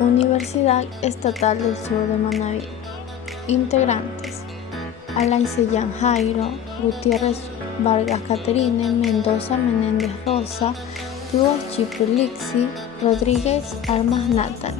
Universidad Estatal del Sur de Manabí. Integrantes: Alain Sellán Jairo, Gutiérrez Vargas Caterine, Mendoza Menéndez Rosa, Ruos Chipulixi, Rodríguez Armas Natal.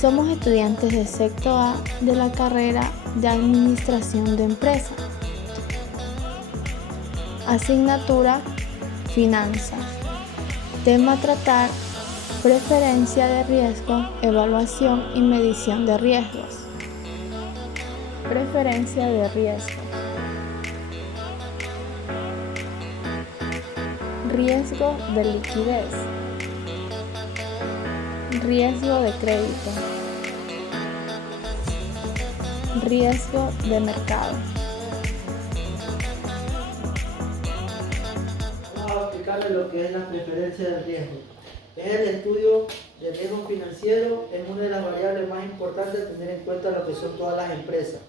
Somos estudiantes de sexto A de la carrera de Administración de Empresas. Asignatura: Finanzas. Tema a tratar: preferencia de riesgo, evaluación y medición de riesgos. Preferencia de riesgo. Riesgo de liquidez. Riesgo de crédito. Riesgo de mercado. Vamos a explicarle lo que es la preferencia del riesgo. Es el estudio del riesgo financiero, es una de las variables más importantes a tener en cuenta lo que son todas las empresas.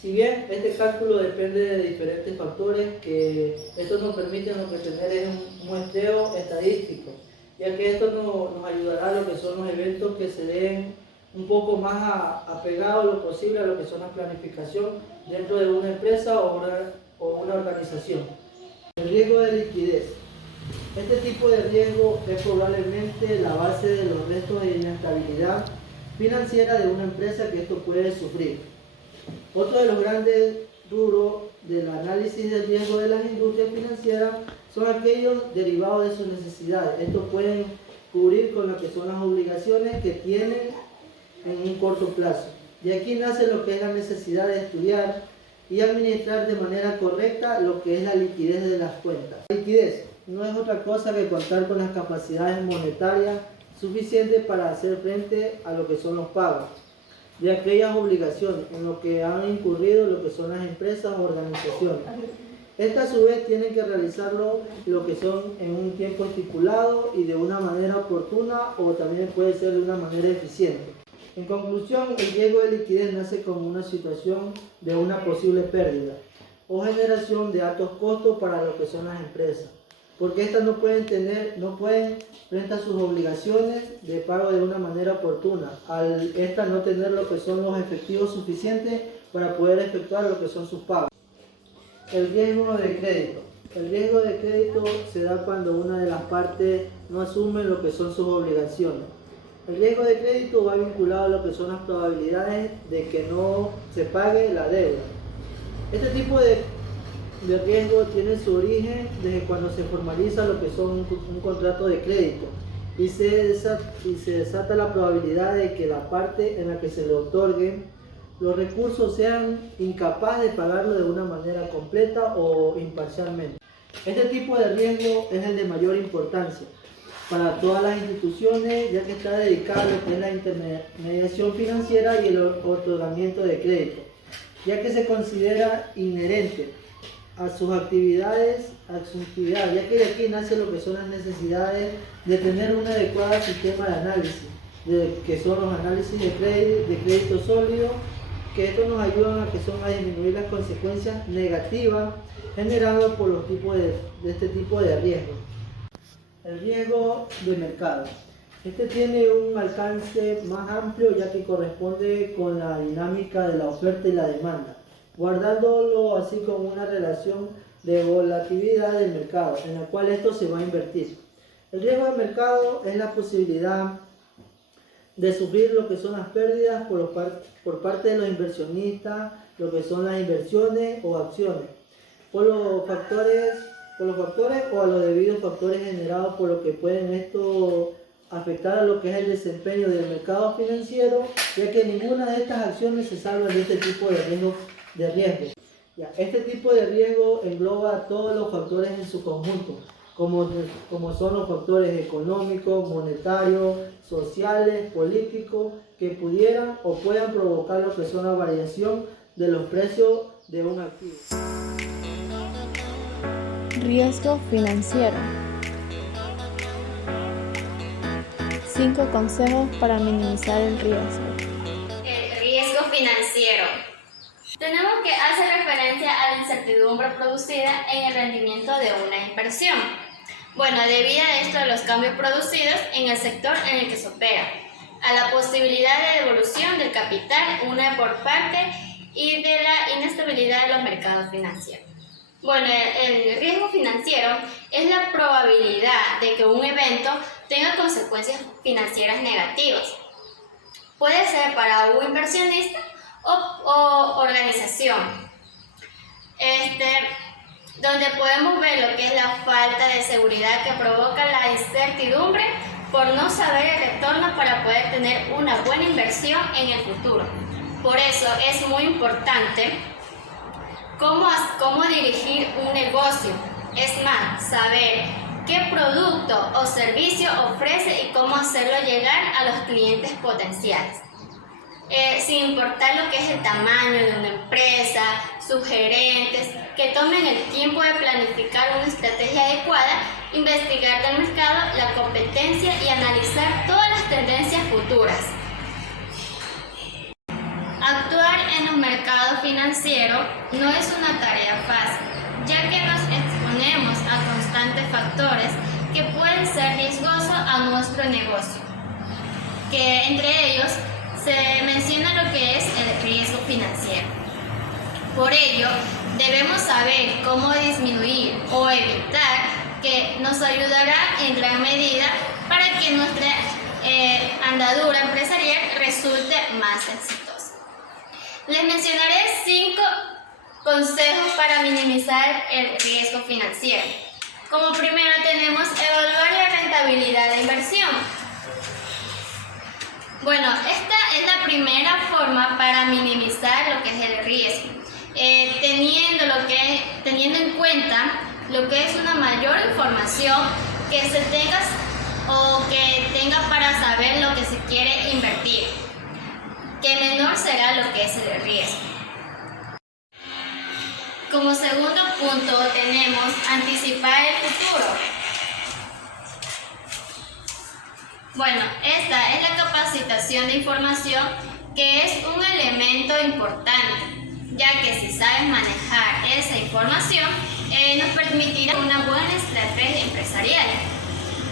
Si bien este cálculo depende de diferentes factores, que esto nos permite tener es un muestreo estadístico, ya que esto nos ayudará a lo que son los eventos que se den un poco más apegados a lo posible a lo que son la planificación dentro de una empresa o una organización. El riesgo de liquidez. Este tipo de riesgo es probablemente la base de los restos de inestabilidad financiera de una empresa que esto puede sufrir. Otro de los grandes rubros del análisis del riesgo de las industrias financieras son aquellos derivados de sus necesidades. Estos pueden cubrir con lo que son las obligaciones que tienen en un corto plazo. De aquí nace lo que es la necesidad de estudiar y administrar de manera correcta lo que es la liquidez de las cuentas. La liquidez no es otra cosa que contar con las capacidades monetarias suficientes para hacer frente a lo que son los pagos de aquellas obligaciones en lo que han incurrido lo que son las empresas o organizaciones. Estas a su vez tienen que realizarlo lo que son en un tiempo estipulado y de una manera oportuna, o también puede ser de una manera eficiente. En conclusión, el riesgo de liquidez nace como una situación de una posible pérdida o generación de altos costos para lo que son las empresas, porque estas no pueden frente a sus obligaciones de pago de una manera oportuna, al estas no tener lo que son los efectivos suficientes para poder efectuar lo que son sus pagos. El riesgo de crédito. El riesgo de crédito se da cuando una de las partes no asume lo que son sus obligaciones. El riesgo de crédito va vinculado a lo que son las probabilidades de que no se pague la deuda. Este tipo de riesgo tiene su origen desde cuando se formaliza lo que son un contrato de crédito y se desata la probabilidad de que la parte en la que se le otorguen los recursos sean incapaces de pagarlo de una manera completa o imparcialmente. Este tipo de riesgo es el de mayor importancia para todas las instituciones, ya que está dedicado a lo que es la intermediación financiera y el otorgamiento de crédito, ya que se considera inherente a sus actividades, ya que de aquí nace lo que son las necesidades de tener un adecuado sistema de análisis, que son los análisis de crédito sólido, que esto nos ayudan a disminuir las consecuencias negativas generadas por los tipos de este tipo de riesgos. El riesgo de mercado. Este tiene un alcance más amplio, ya que corresponde con la dinámica de la oferta y la demanda, guardándolo así como una relación de volatilidad del mercado, en la cual esto se va a invertir. El riesgo de mercado es la posibilidad de sufrir lo que son las pérdidas por parte de los inversionistas, lo que son las inversiones o acciones, por los factores o a los debidos factores generados por lo que pueden esto afectar a lo que es el desempeño del mercado financiero, ya que ninguna de estas acciones se salva de este tipo de riesgo. Este tipo de riesgo engloba todos los factores en su conjunto, como son los factores económicos, monetarios, sociales, políticos, que pudieran o puedan provocar lo que son la variación de los precios de un activo. Riesgo financiero. 5 consejos para minimizar el riesgo. El riesgo financiero. Tenemos que hacer referencia a la incertidumbre producida en el rendimiento de una inversión. Bueno, debido a esto, los cambios producidos en el sector en el que se opera. a la posibilidad de devolución del capital, una por parte, y de la inestabilidad de los mercados financieros. Bueno, el riesgo financiero es la probabilidad de que un evento tenga consecuencias financieras negativas. Puede ser para un inversionista o organización, donde podemos ver lo que es la falta de seguridad que provoca la incertidumbre por no saber el retorno para poder tener una buena inversión en el futuro. Por eso es muy importante cómo dirigir un negocio. Es más, saber qué producto o servicio ofrece y cómo hacerlo llegar a los clientes potenciales. Sin importar lo que es el tamaño de una empresa, sus gerentes, que tomen el tiempo de planificar una estrategia adecuada, investigar del mercado, la competencia y analizar todas las tendencias futuras. Actuar en los mercados financieros no es una tarea fácil, ya que nos exponemos a constantes factores que pueden ser riesgosos a nuestro negocio, que entre ellos se menciona lo que es el riesgo financiero. Por ello, debemos saber cómo disminuir o evitar, que nos ayudará en gran medida para que nuestra andadura empresarial resulte más exitosa. Les mencionaré 5 consejos para minimizar el riesgo financiero. Como primero tenemos evaluar la rentabilidad de inversión. Bueno, esta es la primera forma para minimizar lo que es el riesgo, teniendo en cuenta lo que es una mayor información que se tenga para saber lo que se quiere invertir, que menor será lo que es el riesgo. Como segundo punto tenemos anticipar el futuro. Bueno, esta es la capacitación de información, que es un elemento importante, ya que si sabes manejar esa información, nos permitirá una buena estrategia empresarial,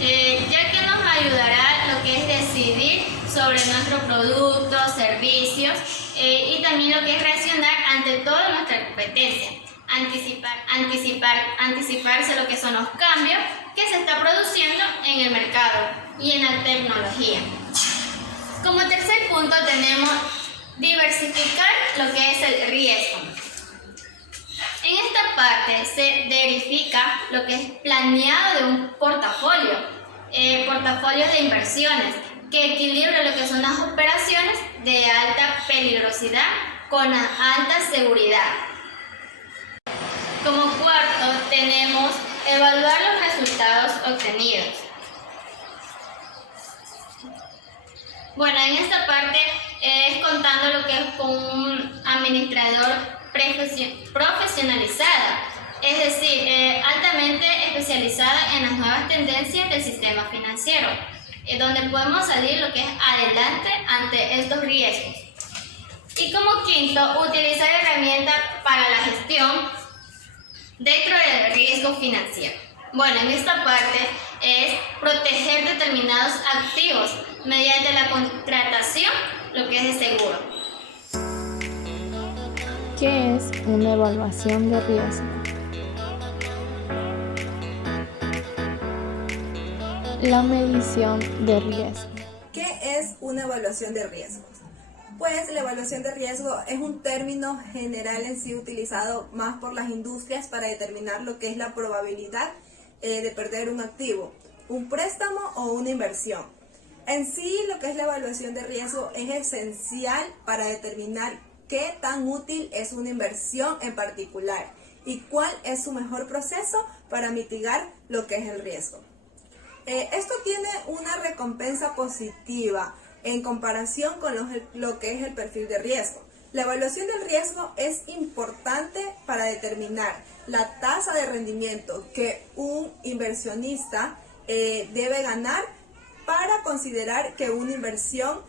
ya que nos ayudará lo que es decidir sobre nuestro producto, servicios, y también lo que es reaccionar ante toda nuestra competencia, anticiparse lo que son los cambios que se está produciendo en el mercado y en la tecnología. Como tercer punto tenemos diversificar lo que es el riesgo. En esta parte se verifica lo que es planeado de un portafolio de inversiones, que equilibra lo que son las operaciones de alta peligrosidad con alta seguridad. Como cuarto tenemos evaluar los resultados obtenidos. Bueno, en esta parte es contando lo que es con un administrador profesionalizada, es decir, altamente especializada en las nuevas tendencias del sistema financiero, donde podemos salir lo que es adelante ante estos riesgos. Y como quinto, utilizar herramientas para la gestión dentro del riesgo financiero. Bueno, en esta parte es proteger determinados activos mediante la contratación, lo que es de seguro. ¿Qué es una evaluación de riesgo? La medición de riesgo. ¿Qué es una evaluación de riesgos? Pues la evaluación de riesgo es un término general en sí utilizado más por las industrias para determinar lo que es la probabilidad de perder un activo, un préstamo o una inversión. En sí, lo que es la evaluación de riesgo es esencial para determinar qué tan útil es una inversión en particular y cuál es su mejor proceso para mitigar lo que es el riesgo. Esto tiene una recompensa positiva en comparación con lo que es el perfil de riesgo. La evaluación del riesgo es importante para determinar la tasa de rendimiento que un inversionista debe ganar para considerar que una inversión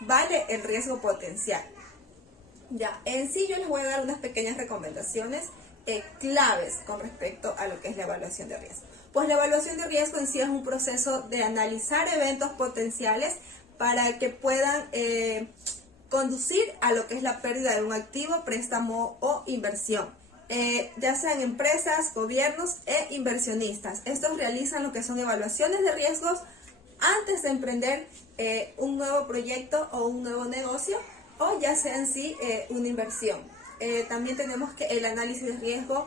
vale el riesgo potencial. Ya, en sí yo les voy a dar unas pequeñas recomendaciones claves con respecto a lo que es la evaluación de riesgo. Pues la evaluación de riesgo en sí es un proceso de analizar eventos potenciales para que puedan conducir a lo que es la pérdida de un activo, préstamo o inversión. Ya sean empresas, gobiernos e inversionistas. Estos realizan lo que son evaluaciones de riesgos antes de emprender un nuevo proyecto o un nuevo negocio, o ya sea en sí una inversión. También tenemos que el análisis de riesgo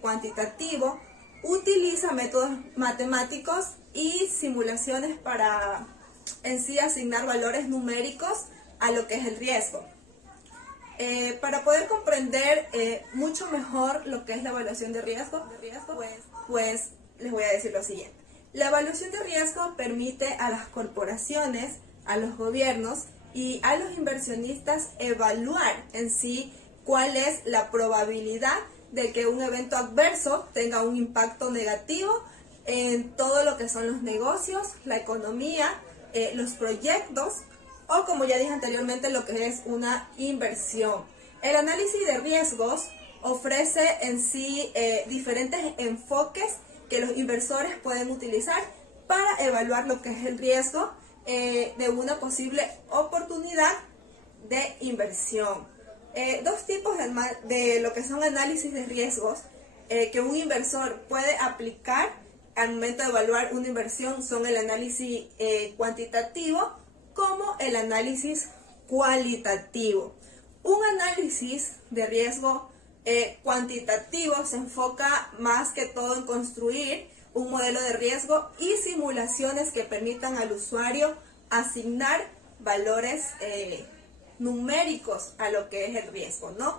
cuantitativo utiliza métodos matemáticos y simulaciones para en sí asignar valores numéricos a lo que es el riesgo. Para poder comprender mucho mejor lo que es la evaluación de riesgo, pues les voy a decir lo siguiente. La evaluación de riesgo permite a las corporaciones, a los gobiernos y a los inversionistas evaluar en sí cuál es la probabilidad de que un evento adverso tenga un impacto negativo en todo lo que son los negocios, la economía, los proyectos, o como ya dije anteriormente, lo que es una inversión. El análisis de riesgos ofrece en sí diferentes enfoques que los inversores pueden utilizar para evaluar lo que es el riesgo de una posible oportunidad de inversión. Dos tipos de lo que son análisis de riesgos que un inversor puede aplicar al momento de evaluar una inversión son el análisis cuantitativo como el análisis cualitativo. Un análisis de riesgo cuantitativo se enfoca más que todo en construir un modelo de riesgo y simulaciones que permitan al usuario asignar valores numéricos a lo que es el riesgo, ¿no?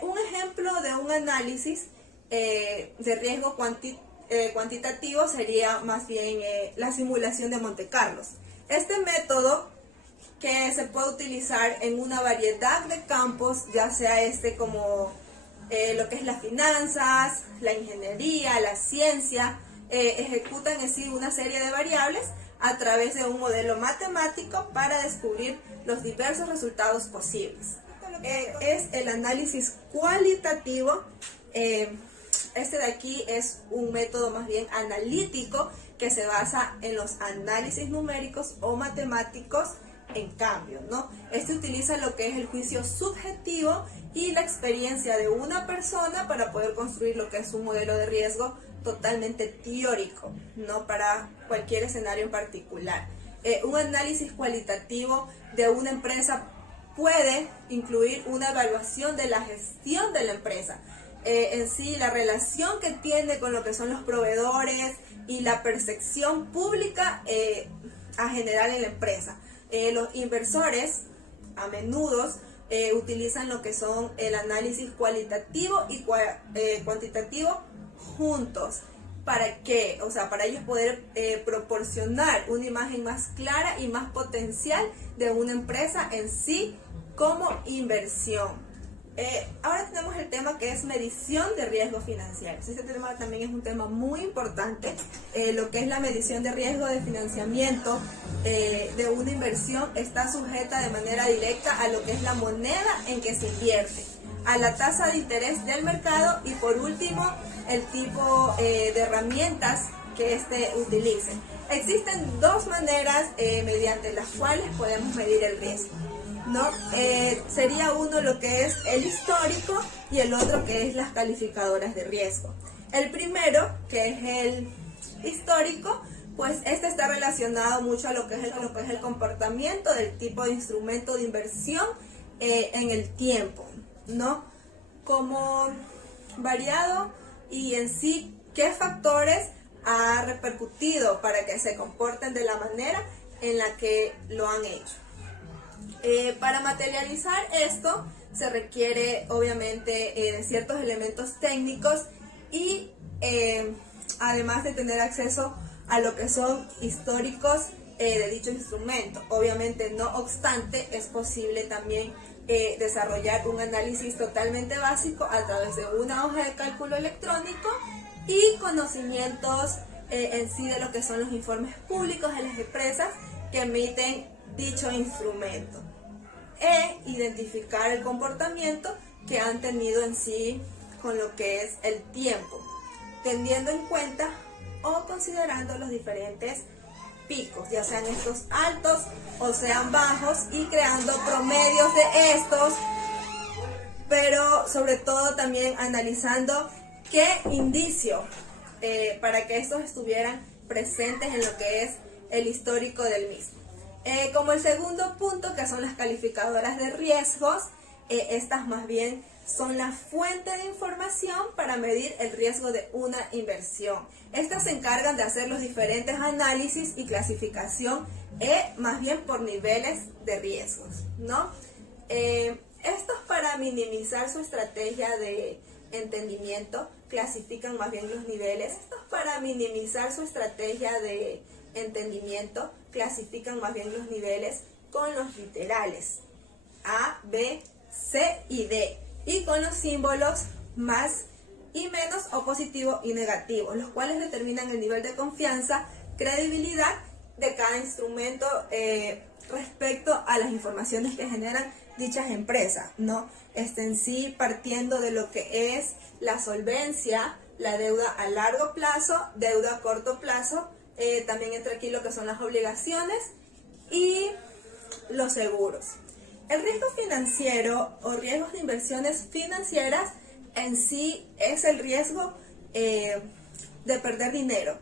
Un ejemplo de un análisis de riesgo cuantitativo sería más bien la simulación de Monte Carlo. Este método que se puede utilizar en una variedad de campos, ya sea como lo que es las finanzas, la ingeniería, la ciencia, ejecutan en sí una serie de variables a través de un modelo matemático para descubrir los diversos resultados posibles. Es el análisis cualitativo. Este de aquí es un método más bien analítico que se basa en los análisis numéricos o matemáticos en cambio, ¿no? Este utiliza lo que es el juicio subjetivo y la experiencia de una persona para poder construir lo que es un modelo de riesgo totalmente teórico, no para cualquier escenario en particular. Un análisis cualitativo de una empresa puede incluir una evaluación de la gestión de la empresa, en sí la relación que tiene con lo que son los proveedores y la percepción pública a generar en la empresa. Los inversores a menudo utilizan lo que son el análisis cualitativo y cuantitativo juntos. ¿Para qué? O sea, para ellos poder proporcionar una imagen más clara y más potencial de una empresa en sí como inversión. Ahora tenemos el tema que es medición de riesgo financiero. Este tema también es un tema muy importante. Lo que es la medición de riesgo de financiamiento de una inversión está sujeta de manera directa a lo que es la moneda en que se invierte, a la tasa de interés del mercado y por último el tipo de herramientas que éste utilice. Existen dos maneras mediante las cuales podemos medir el riesgo, ¿no? Sería uno lo que es el histórico y el otro que es las calificadoras de riesgo. El primero, que es el histórico, pues este está relacionado mucho a lo que es el comportamiento del tipo de instrumento de inversión en el tiempo, ¿no? Como variado y en sí qué factores ha repercutido para que se comporten de la manera en la que lo han hecho. Para materializar esto se requiere obviamente ciertos elementos técnicos y además de tener acceso a lo que son históricos de dicho instrumento. Obviamente, no obstante, es posible también desarrollar un análisis totalmente básico a través de una hoja de cálculo electrónico y conocimientos en sí de lo que son los informes públicos de las empresas que emiten dicho instrumento e identificar el comportamiento que han tenido en sí con lo que es el tiempo, teniendo en cuenta o considerando los diferentes picos, ya sean estos altos o sean bajos, y creando promedios de estos, pero sobre todo también analizando qué indicio para que estos estuvieran presentes en lo que es el histórico del mismo. Como el segundo punto, que son las calificadoras de riesgos, estas más bien son la fuente de información para medir el riesgo de una inversión. Estas se encargan de hacer los diferentes análisis y clasificación, más bien por niveles de riesgos, ¿no? Estos, para minimizar su estrategia de entendimiento, clasifican más bien los niveles. Estos, para minimizar su estrategia de entendimiento, clasifican más bien los niveles con los literales A, B, C y D, y con los símbolos más y menos, o positivo y negativo, los cuales determinan el nivel de confianza, credibilidad de cada instrumento respecto a las informaciones que generan dichas empresas, ¿no? En sí, partiendo de lo que es la solvencia, la deuda a largo plazo, deuda a corto plazo, también entra aquí lo que son las obligaciones y los seguros. El riesgo financiero o riesgos de inversiones financieras en sí es el riesgo de perder dinero.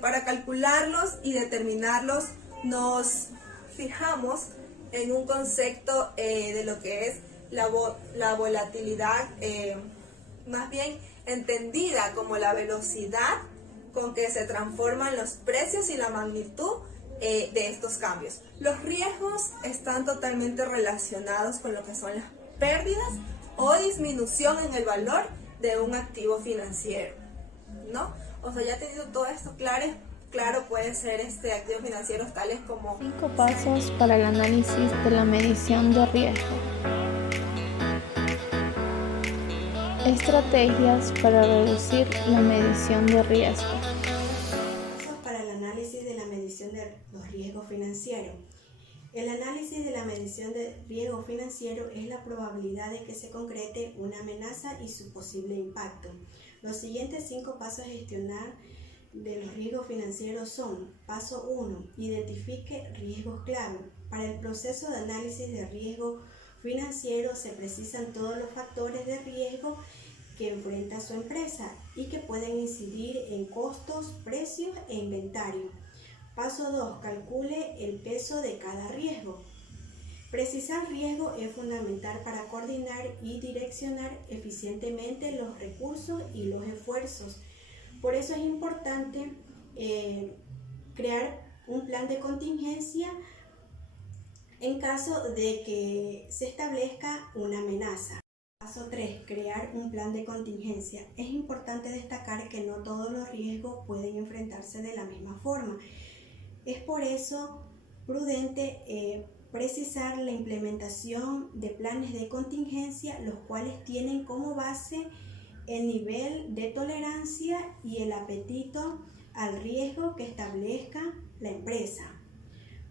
Para calcularlos y determinarlos nos fijamos en un concepto de lo que es la volatilidad, más bien entendida como la velocidad con que se transforman los precios y la magnitud de estos cambios. Los riesgos están totalmente relacionados con lo que son las pérdidas o disminución en el valor de un activo financiero, ¿no? O sea, ya teniendo todo esto claro, puede ser activos financieros tales como 5 pasos para el análisis de la medición de riesgo. Estrategias para reducir la medición de riesgo. Para el análisis de la medición de los riesgos financieros. El análisis de la medición de riesgo financiero es la probabilidad de que se concrete una amenaza y su posible impacto. Los siguientes 5 pasos a gestionar de los riesgos financieros son: paso 1, identifique riesgos clave. Para el proceso de análisis de riesgo financiero se precisan todos los factores de riesgo que enfrenta su empresa y que pueden incidir en costos, precios e inventario. Paso 2, calcule el peso de cada riesgo. Precisar riesgo es fundamental para coordinar y direccionar eficientemente los recursos y los esfuerzos. Por eso es importante crear un plan de contingencia en caso de que se establezca una amenaza. Paso 3. Crear un plan de contingencia. Es importante destacar que no todos los riesgos pueden enfrentarse de la misma forma. Es por eso prudente precisar la implementación de planes de contingencia, los cuales tienen como base el nivel de tolerancia y el apetito al riesgo que establezca la empresa.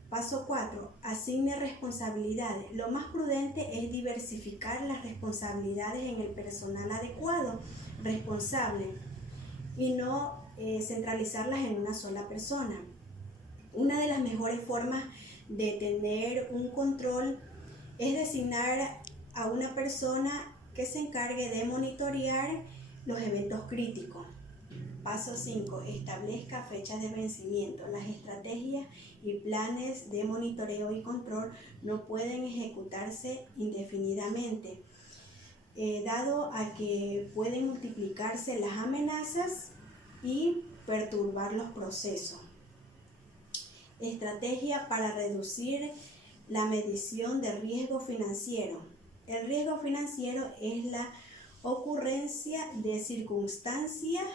Paso 4. Asigne responsabilidades. Lo más prudente es diversificar las responsabilidades en el personal adecuado, responsable, y no centralizarlas en una sola persona. Una de las mejores formas de tener un control es designar a una persona que se encargue de monitorear los eventos críticos. Paso 5. Establezca fechas de vencimiento. Las estrategias y planes de monitoreo y control no pueden ejecutarse indefinidamente, dado a que pueden multiplicarse las amenazas y perturbar los procesos. Estrategia para reducir la medición de riesgo financiero. El riesgo financiero es la ocurrencia de circunstancias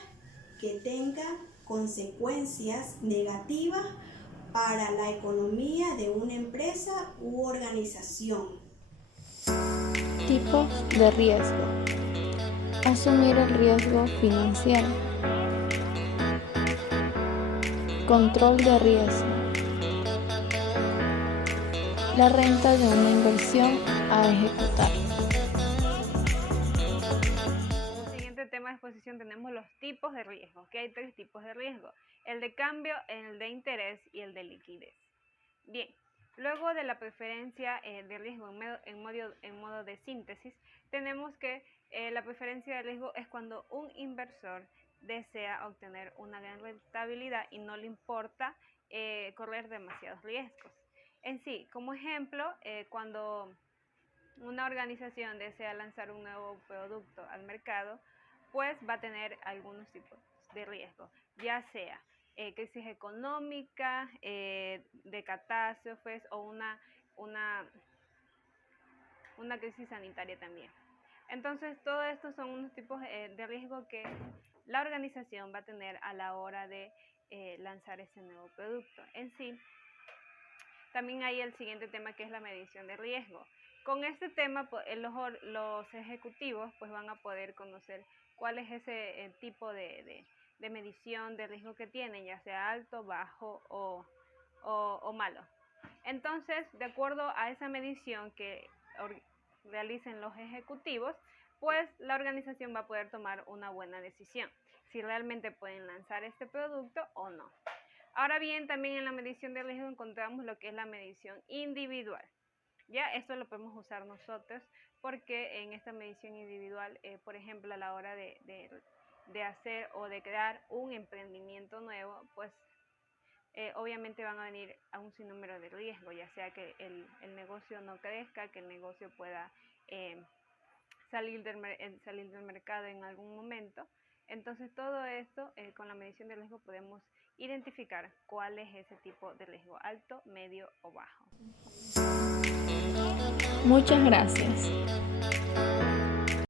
que tengan consecuencias negativas para la economía de una empresa u organización. Tipos de riesgo. Asumir el riesgo financiero. Control de riesgo. La renta de una inversión a ejecutar. Siguiente tema de exposición. continuación tenemos los tipos de riesgo, que hay 3 tipos de riesgo: el de cambio, el de interés y el de liquidez. Bien, luego de la preferencia de riesgo en modo de síntesis, tenemos que la preferencia de riesgo es cuando un inversor desea obtener una gran rentabilidad y no le importa correr demasiados riesgos. En sí, como ejemplo, cuando una organización desea lanzar un nuevo producto al mercado, pues va a tener algunos tipos de riesgo, ya sea crisis económica, de catástrofes o una crisis sanitaria también. Entonces, todo esto son unos tipos de riesgo que la organización va a tener a la hora de lanzar ese nuevo producto. En sí, también hay el siguiente tema, que es la medición de riesgo. Con este tema, los ejecutivos pues van a poder conocer cuál es ese tipo de medición de riesgo que tienen, ya sea alto, bajo o malo. Entonces, de acuerdo a esa medición que realicen los ejecutivos, pues la organización va a poder tomar una buena decisión, si realmente pueden lanzar este producto o no. Ahora bien, también en la medición de riesgo encontramos lo que es la medición individual. Ya, esto lo podemos usar nosotros porque en esta medición individual, por ejemplo, a la hora de hacer o de crear un emprendimiento nuevo, pues obviamente van a venir a un sinnúmero de riesgos, ya sea que el negocio no crezca, que el negocio pueda salir del mercado en algún momento. Entonces, todo esto con la medición de riesgo podemos identificar cuál es ese tipo de riesgo: alto, medio o bajo. Muchas gracias.